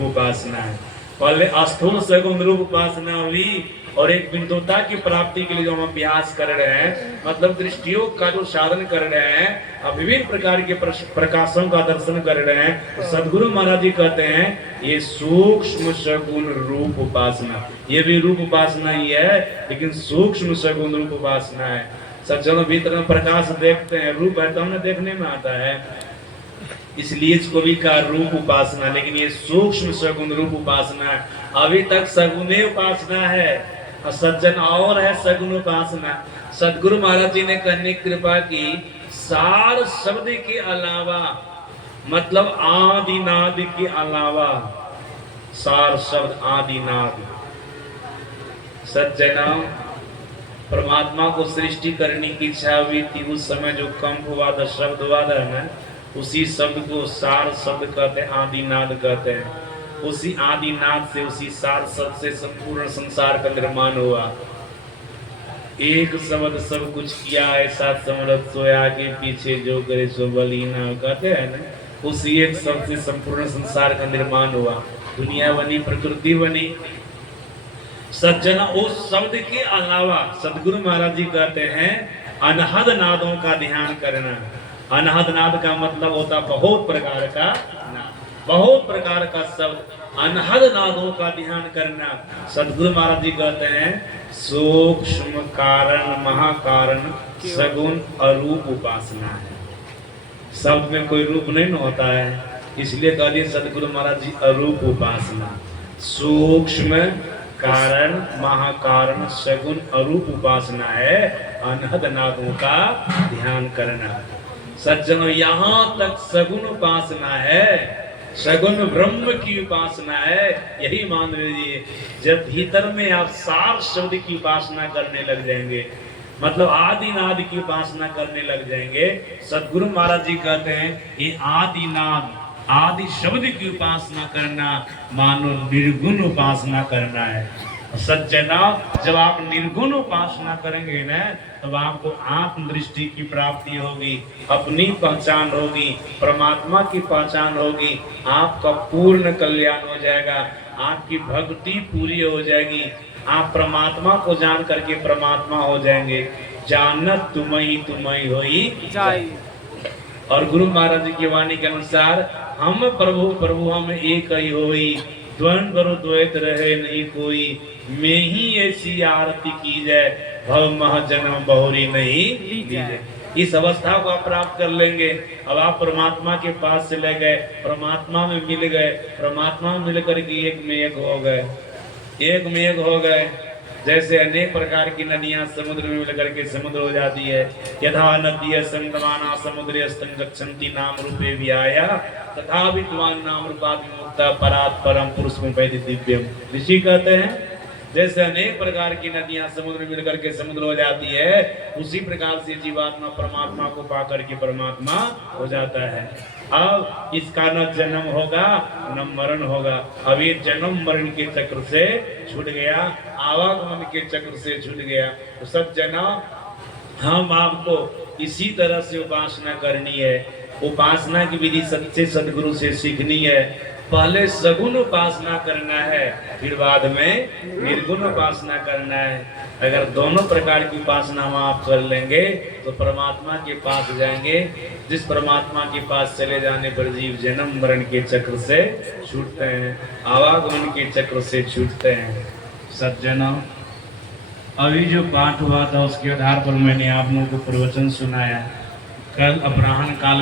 रूप उपासना है। पहले स्थूल सगुण रूप उपासना हुई और एक बिंदुता की प्राप्ति के लिए जो हम अभ्यास कर रहे हैं, मतलब दृष्टियों का जो साधन कर रहे हैं, विभिन्न प्रकार के प्रकाशों का दर्शन कर रहे हैं, तो सदगुरु महाराज जी कहते हैं ये सूक्ष्म सगुण रूप उपासना, ये भी रूप उपासना ही है लेकिन सूक्ष्म सगुण रूप उपासना है। सज्जनों भीतर में प्रकाश देखते हैं, रूप है तो हमें देखने में आता है, इसलिए इसको भी कहा रूप उपासना, लेकिन ये सूक्ष्म सगुण रूप उपासना है। अभी तक सगुणे उपासना है, सज्जन और है सगुण उपासना। सदगुरु महाराज जी ने करने की कृपा की, सार शब्द के अलावा, मतलब आदिनाद के अलावा, सार शब्द आदिनाद। सज्जना, परमात्मा को सृष्टि करने की इच्छा हुई थी, उस समय जो कंप हुआ था, शब्द हुआ था ना, उसी शब्द को सार शब्द कहते हैं, आदिनाद कहते हैं। उसी आदिनाद से, उसी सार शब्द से संपूर्ण संसार का निर्माण हुआ। एक शब्द सब कुछ किया, ऐसा समरथ सोया के पीछे जो करे सो बलीना, कहते हैं ना, उसी एक शब्द से संपूर्ण संसार का निर्माण हुआ, दुनिया बनी, प्रकृति बनी। सज्जना, उस शब्द के अलावा सदगुरु महाराज जी कहते हैं अनहद नादों का ध्यान करना। अनहद नाद का मतलब होता बहुत प्रकार का नाद, बहुत प्रकार का शब्द, अनहद नादों का ध्यान करना। सदगुरु महाराज जी कहते हैं सूक्ष्म कारण महाकारण सगुण अरूप उपासना है। शब्द में कोई रूप नहीं होता है, इसलिए कह दिए सदगुरु महाराज जी अरूप उपासना। सूक्ष्म कारण महाकारण सगुण अरूप उपासना है, अनहद नादों का ध्यान करना। सज्जनों, यहाँ तक सगुण उपासना है, सगुण ब्रह्म की उपासना है, यही मान लीजिए। जब भीतर में आप सार शब्द की उपासना करने लग जाएंगे, मतलब आदिनाद की उपासना करने लग जाएंगे, सदगुरु महाराज जी कहते हैं ये आदिनाद, आदि शब्द की उपासना करना मानो निर्गुण उपासना करना है। सज्जना, जब आप निर्गुण उपासना करेंगे ना, तब आपको आत्म दृष्टि की प्राप्ति होगी, अपनी पहचान होगी, परमात्मा की पहचान होगी, आपका पूर्ण कल्याण हो जाएगा, आपकी भक्ति पूरी हो जाएगी, आप परमात्मा को जान करके परमात्मा हो जाएंगे। जानत तुम्ही तुम्ही होई जाई। और गुरु महाराज जी की वाणी के अनुसार हम प्रभु प्रभु हम एक ही होई, द्वंद बरु द्वैत रहे नहीं कोई, मैं ही ऐसी आरती की जाए, भव मह जन्म बहुरी नहीं लीजिए। इस अवस्था को आप प्राप्त कर लेंगे। अब आप परमात्मा के पास चले गए, परमात्मा में मिल गए, परमात्मा में मिल करके एक में एक हो गए, एक में एक हो गए। जैसे अनेक प्रकार की नदियां समुद्र में मिलकर के समुद्र हो जाती है, यथा नदी संगमाना समुद्र गच्छन्ति नाम रूपे विहाया तथा विद्वान नाम रूपात् विमुक्ता परात् परम पुरुष में वैदि दिव्यम। ऋषि कहते हैं जैसे अनेक प्रकार की नदियां समुद्र में मिलकर के समुद्र हो जाती है, उसी प्रकार से जीवात्मा परमात्मा को पाकर के परमात्मा हो जाता है। अब इसका न जन्म होगा न मरण होगा। अब ये जन्म मरण के चक्र से छूट गया, आवागमन के चक्र से छूट गया। तो सज्जना, हम आपको इसी तरह से उपासना करनी है। उपासना की विधि सच्चे सदगुरु से सीखनी है। पहले सगुण उपासना करना है, फिर बाद में निर्गुण उपासना करना है। अगर दोनों प्रकार की उपासना हम आप कर लेंगे तो परमात्मा के पास जाएंगे, जिस परमात्मा के पास चले जाने पर जीव जन्म मरण के चक्र से छूटते हैं, आवागमन के चक्र से छूटते हैं। सज्जनों, अभी जो पाठ हुआ था उसके आधार पर मैंने आप लोगों को प्रवचन सुनाया। कल अपराह्न काल